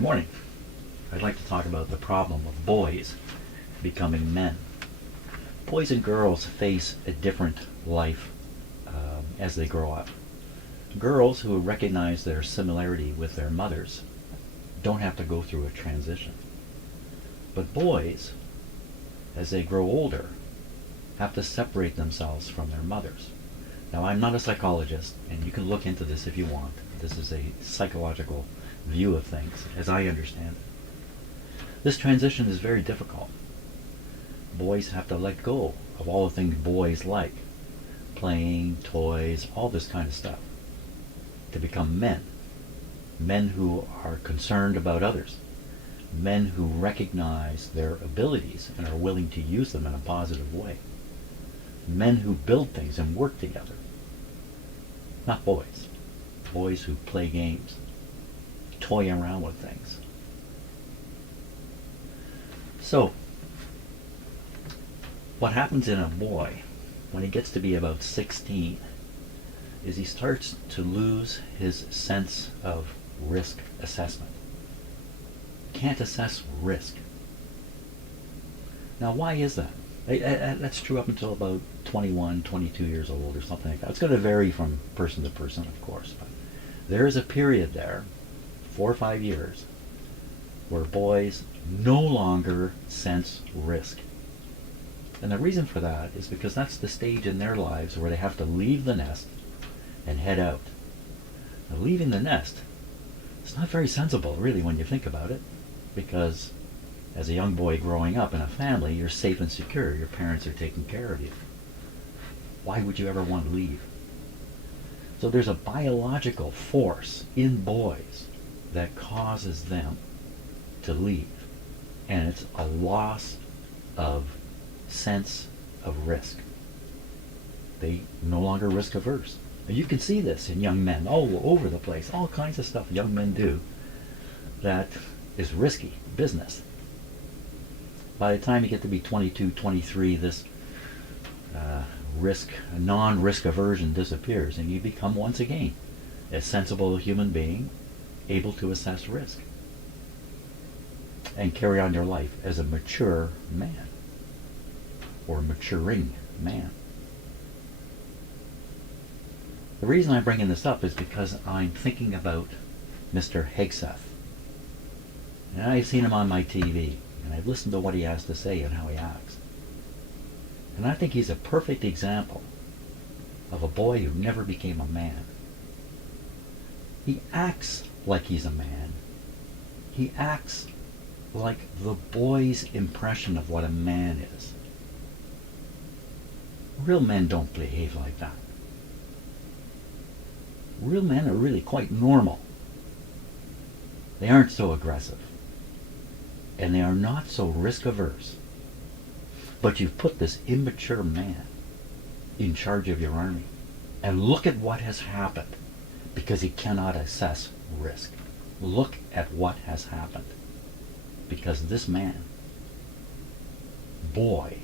Good morning. I'd like to talk about the problem of boys becoming men. Boys and girls face a different life as they grow up. Girls who recognize their similarity with their mothers don't have to go through a transition. But boys, as they grow older, have to separate themselves from their mothers. Now, I'm not a psychologist, and you can look into this if you want. This is a psychological view of things, as I understand it. This transition is very difficult. Boys have to let go of all the things boys like, playing, toys, all this kind of stuff, to become men. Men who are concerned about others. Men who recognize their abilities and are willing to use them in a positive way. Men who build things and work together. Not boys. Boys who play games, toy around with things. So, what happens in a boy when he gets to be about 16 is he starts to lose his sense of risk assessment. Can't assess risk. Now, why is that? That's true up until about 21, 22 years old or something like that. It's going to vary from person to person, of course, but there is a period there, 4 or 5 years, where boys no longer sense risk. And the reason for that is because that's the stage in their lives where they have to leave the nest and head out. Now, leaving the nest, it's not very sensible, really, when you think about it, because as a young boy growing up in a family, you're safe and secure. Your parents are taking care of you. Why would you ever want to leave? So there's a biological force in boys that causes them to leave. And it's a loss of sense of risk. They no longer risk averse. And you can see this in young men all over the place. All kinds of stuff young men do that is risky business. By the time you get to be 22, 23, this non-risk aversion disappears, and you become once again a sensible human being able to assess risk and carry on your life as a mature man or maturing man. The reason I'm bringing this up is because I'm thinking about Mr. Hegseth. And I've seen him on my TV, and I've listened to what he has to say and how he acts. And I think he's a perfect example of a boy who never became a man. He acts like he's a man. He acts like the boy's impression of what a man is. Real men don't behave like that. Real men are really quite normal. They aren't so aggressive. And they are not so risk averse. But you've put this immature man in charge of your army. And look at what has happened because he cannot assess risk. Look at what has happened because this man, boy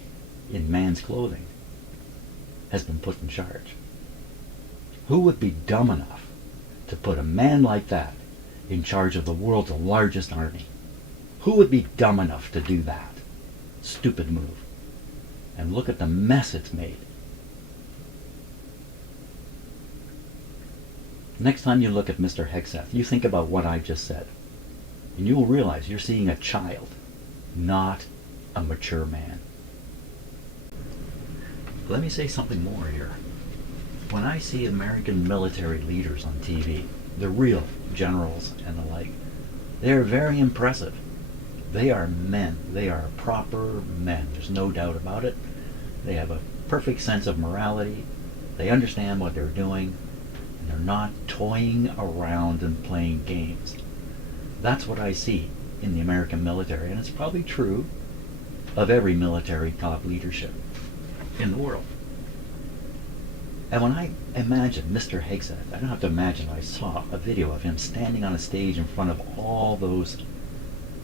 in man's clothing, has been put in charge. Who would be dumb enough to put a man like that in charge of the world's largest army? Who would be dumb enough to do that? Stupid move. And look at the mess it's made. Next time you look at Mr. Hegseth, you think about what I just said. And you will realize you're seeing a child, not a mature man. Let me say something more here. When I see American military leaders on TV, the real generals and the like, they are very impressive. They are men. They are proper men. There's no doubt about it. They have a perfect sense of morality. They understand what they're doing. And they're not toying around and playing games. That's what I see in the American military. And it's probably true of every military top leadership in the world. And when I imagine Mr. Hegseth, I don't have to imagine, I saw a video of him standing on a stage in front of all those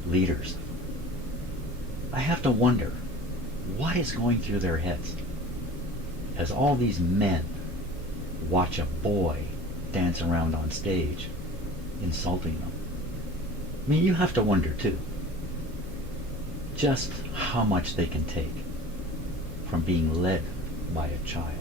leaders. I have to wonder what is going through their heads as all these men watch a boy dance around on stage, insulting them. I mean, you have to wonder too, just how much they can take from being led by a child.